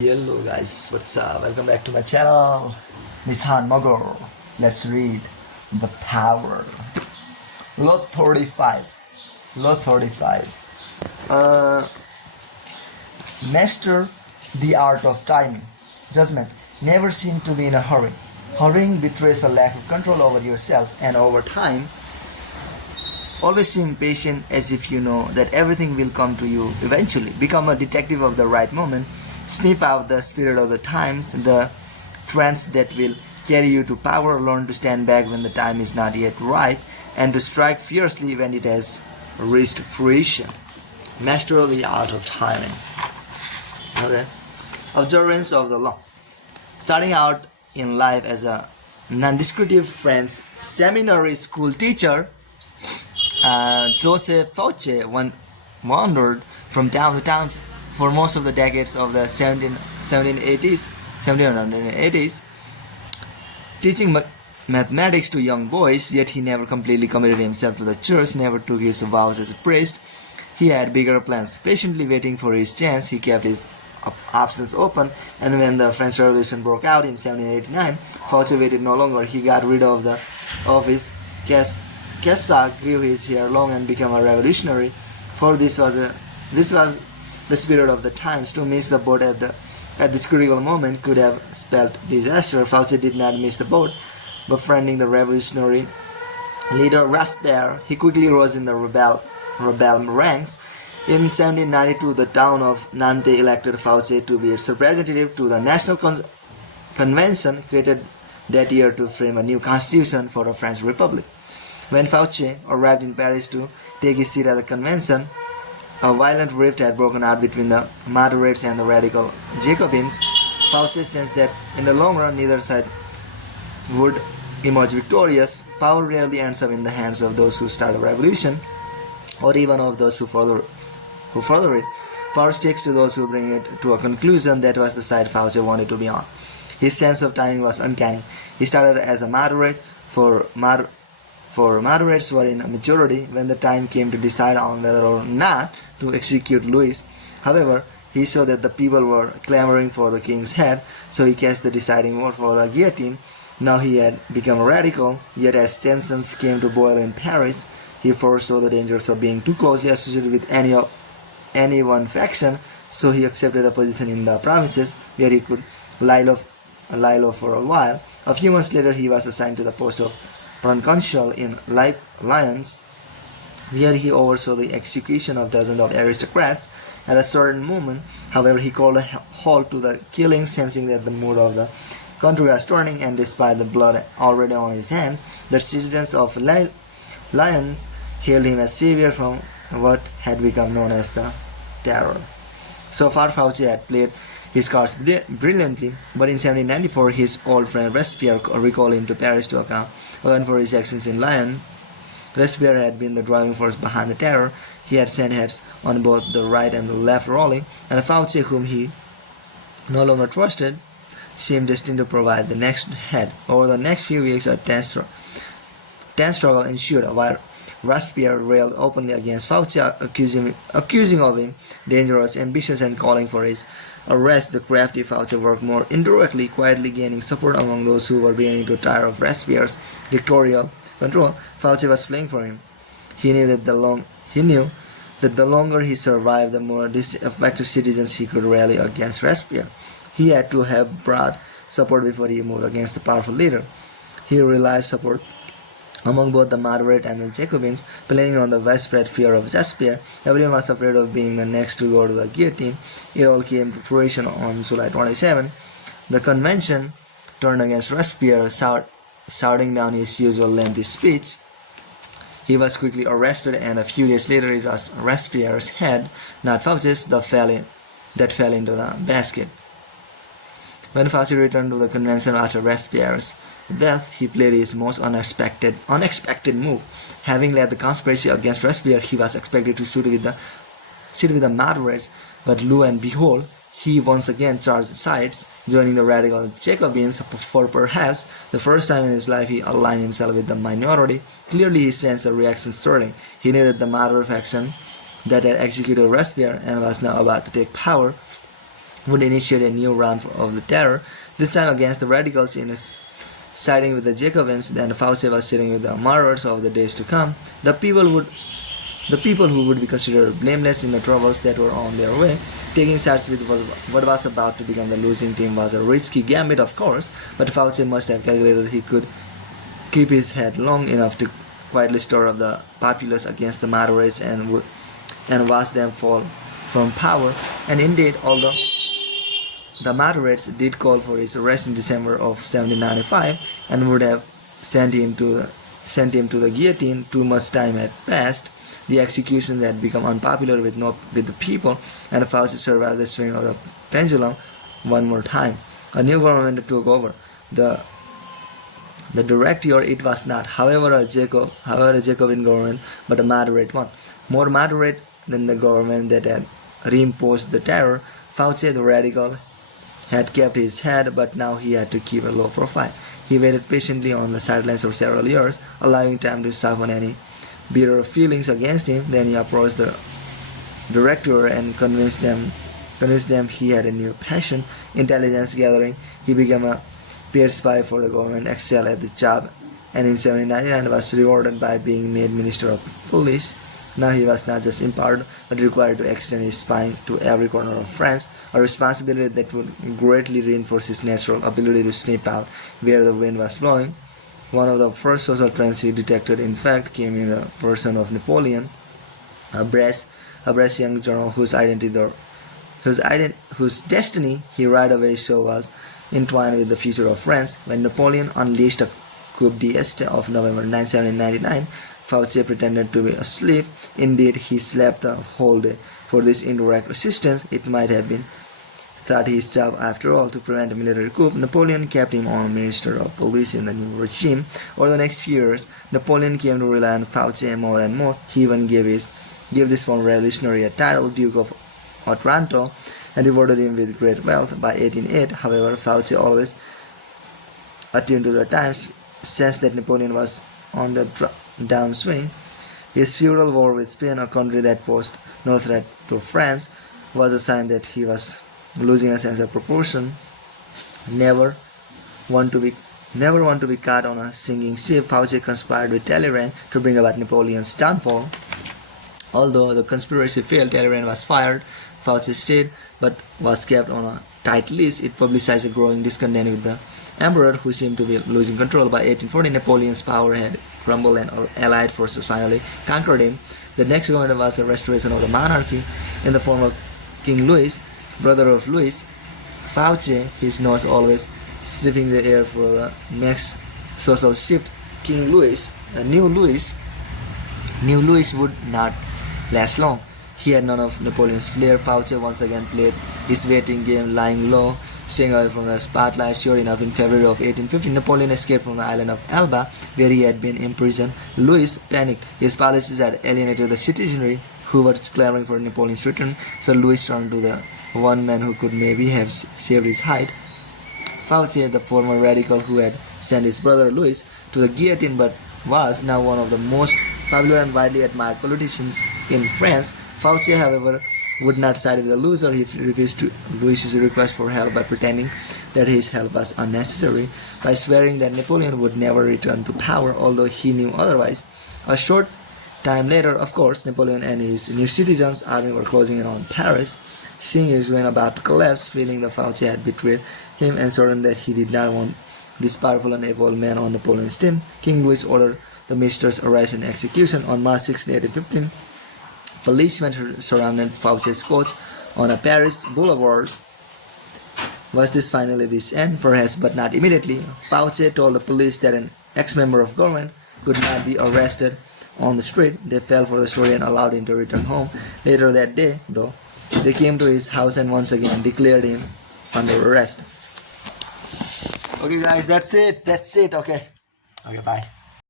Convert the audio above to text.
Hello guys, what's up? Welcome back to my channel. Nissan Magor. Let's read The Power. Law 35. Law 35. Master the art of timing. Judgment. Never seem to be in a hurry. Hurrying betrays a lack of control over yourself, and over time, always seem patient as if you know that everything will come to you eventually. Become a detective of the right moment. Sniff out the spirit of the times, the trends that will carry you to power. Learn to stand back when the time is not yet ripe, and to strike fiercely when it has reached fruition. Master the art of timing. Okay. Observance of the law. Starting out in life as a non-descriptive French seminary school teacher, Joseph Fauché wandered from town to town for most of the decades of the 1780s, teaching mathematics to young boys. Yet he never completely committed himself to the church, never took his vows as a priest. He had bigger plans. Patiently waiting for his chance, he kept his options open, and when the French Revolution broke out in 1789, Fauché waited no longer. He got rid of his cassock, grew his hair long, and became a revolutionary. For this was the spirit of the times. To miss the boat at this critical moment could have spelled disaster. Fauché did not miss the boat. Befriending the revolutionary leader Robespierre, he quickly rose in the rebel ranks. In 1792, the town of Nantes elected Fauché to be its representative to the National Convention created that year to frame a new constitution for the French Republic. When Fauché arrived in Paris to take his seat at the convention, a violent rift had broken out between the moderates and the radical Jacobins. Fauché sensed that in the long run neither side would emerge victorious. Power rarely ends up in the hands of those who start a revolution, or even of those who further it. Power sticks to those who bring it to a conclusion. That was the side Fauché wanted to be on. His sense of timing was uncanny. He started as a moderate, for moderates were in a majority when the time came to decide on whether or not to execute Louis. However, he saw that the people were clamoring for the king's head, so he cast the deciding vote for the guillotine. Now he had become a radical, yet as tensions came to boil in Paris, he foresaw the dangers of being too closely associated with any one faction, so he accepted a position in the provinces where he could lie low for a while. A few months later, he was assigned to the post of proconsul in Lyons, where he oversaw the execution of dozens of aristocrats. At a certain moment, however, he called a halt to the killing, sensing that the mood of the country was turning, and despite the blood already on his hands, the citizens of Lyons hailed him as savior from what had become known as the Terror. So far, Fauché had played his cards brilliantly, but in 1794, his old friend Robespierre recalled him to Paris to account for his actions in Lyons. Robespierre had been the driving force behind the Terror. He had sent heads on both the right and the left rolling, and Fauché, whom he no longer trusted, seemed destined to provide the next head. Over the next few weeks, a tense struggle ensued, while Robespierre railed openly against Fauché, accusing of him dangerous, ambitious, and calling for his arrest. The crafty Fauché worked more indirectly, quietly gaining support among those who were beginning to tire of Robespierre's dictatorial control. Fauché was playing for him. He knew that the longer he survived, the more disaffected citizens he could rally against Robespierre. He had to have broad support before he moved against the powerful leader. He relied support among both the moderate and the Jacobins, playing on the widespread fear of Robespierre. Everyone was afraid of being the next to go to the guillotine. It all came to fruition on July 27. The convention turned against Robespierre, shouting down his usual lengthy speech. He was quickly arrested, and a few days later it was Robespierre's head, not Fauché's, that fell into the basket. When Fauché returned to the convention after Robespierre's death, he played his most unexpected move. Having led the conspiracy against Robespierre, he was expected to sit with the moderates, but lo and behold, he once again charged sides, joining the radical Jacobins. For perhaps the first time in his life, he aligned himself with the minority. Clearly, he sensed a reaction stirring. He knew that the moderate faction that had executed Robespierre and was now about to take power would initiate a new round of the terror, this time against the radicals in his siding with the Jacobins, and Fauci was siding with the murderers of the days to come. The people who would be considered blameless in the troubles that were on their way. Taking sides with what was about to become the losing team was a risky gambit, of course, but Fauci must have calculated he could keep his head long enough to quietly stir up the populace against the moderates and watch them fall from power. And indeed, although the moderates did call for his arrest in December of 1795 and would have sent him to the guillotine, too much time had passed. The executions had become unpopular with the people, and Fauci survived the swing of the pendulum one more time. A new government took over. The Directoire, it was not, however, a Jacobin government, but a moderate one. More moderate than the government that had reimposed the terror. Fauci, the radical, had kept his head, but now he had to keep a low profile. He waited patiently on the sidelines for several years, allowing time to soften any bitter feelings against him. Then he approached the Directoire and convinced them he had a new passion, intelligence gathering. He became a paid spy for the government, excelled at the job, and in 1799 was rewarded by being made Minister of Police. Now he was not just empowered, but required to extend his spying to every corner of France, a responsibility that would greatly reinforce his natural ability to sniff out where the wind was blowing. One of the first social trends he detected, in fact, came in the person of Napoleon, a brash young general whose destiny he right away saw was entwined with the future of France. When Napoleon unleashed a coup d'etat of November 9, 1799, Fauci pretended to be asleep. Indeed, he slept the whole day. For this indirect assistance, it might have been thought his job after all to prevent a military coup. Napoleon kept him on Minister of Police in the new regime. Over the next few years, Napoleon came to rely on Fauci more and more. He even gave this former revolutionary a title, Duke of Otranto, and rewarded him with great wealth. By 1808, however, Fauci, always attuned to the times, sensed that Napoleon was on the downswing. His feudal war with Spain, a country that posed no threat to France, was a sign that he was losing a sense of proportion. Never want to be caught on a sinking ship, Fauci conspired with Talleyrand to bring about Napoleon's downfall. Although the conspiracy failed, Talleyrand was fired. Fauci stayed, but was kept on a tight leash. It publicized a growing discontent with the emperor, who seemed to be losing control. By 1840, Napoleon's power had crumbled and allied forces finally conquered him. The next government was a restoration of the monarchy in the form of King Louis, brother of Louis. Fauci, his nose always sniffing the air for the next social shift. King Louis, New Louis would not last long. He had none of Napoleon's flair. Fauci once again played his waiting game, lying low, staying away from the spotlight. Sure enough, in February of 1850, Napoleon escaped from the island of Elba, where he had been imprisoned. Louis panicked. His policies had alienated the citizenry, who were clamoring for Napoleon's return, so Louis turned to the one man who could maybe have saved his hide. Fauci, the former radical who had sent his brother Louis to the guillotine but was now one of the most popular and widely admired politicians in France. Fauci, however, would not side with the loser. He refused to Louis's request for help by pretending that his help was unnecessary, by swearing that Napoleon would never return to power, although he knew otherwise. A short time later, of course, Napoleon and his new citizens' army were closing in on Paris. Seeing his reign about to collapse, feeling that Fauci had betrayed him, and certain that he did not want this powerful and able man on Napoleon's team, King Louis ordered the minister's arrest and execution. On March 16, 1815, policemen surrounded Fauci's coach on a Paris boulevard. Was this finally this end? Perhaps, but not immediately. Fauci told the police that an ex-member of government could not be arrested on the street. They fell for the story and allowed him to return home. Later that day, though, they came to his house and once again declared him under arrest. Okay guys, that's it. Okay, bye.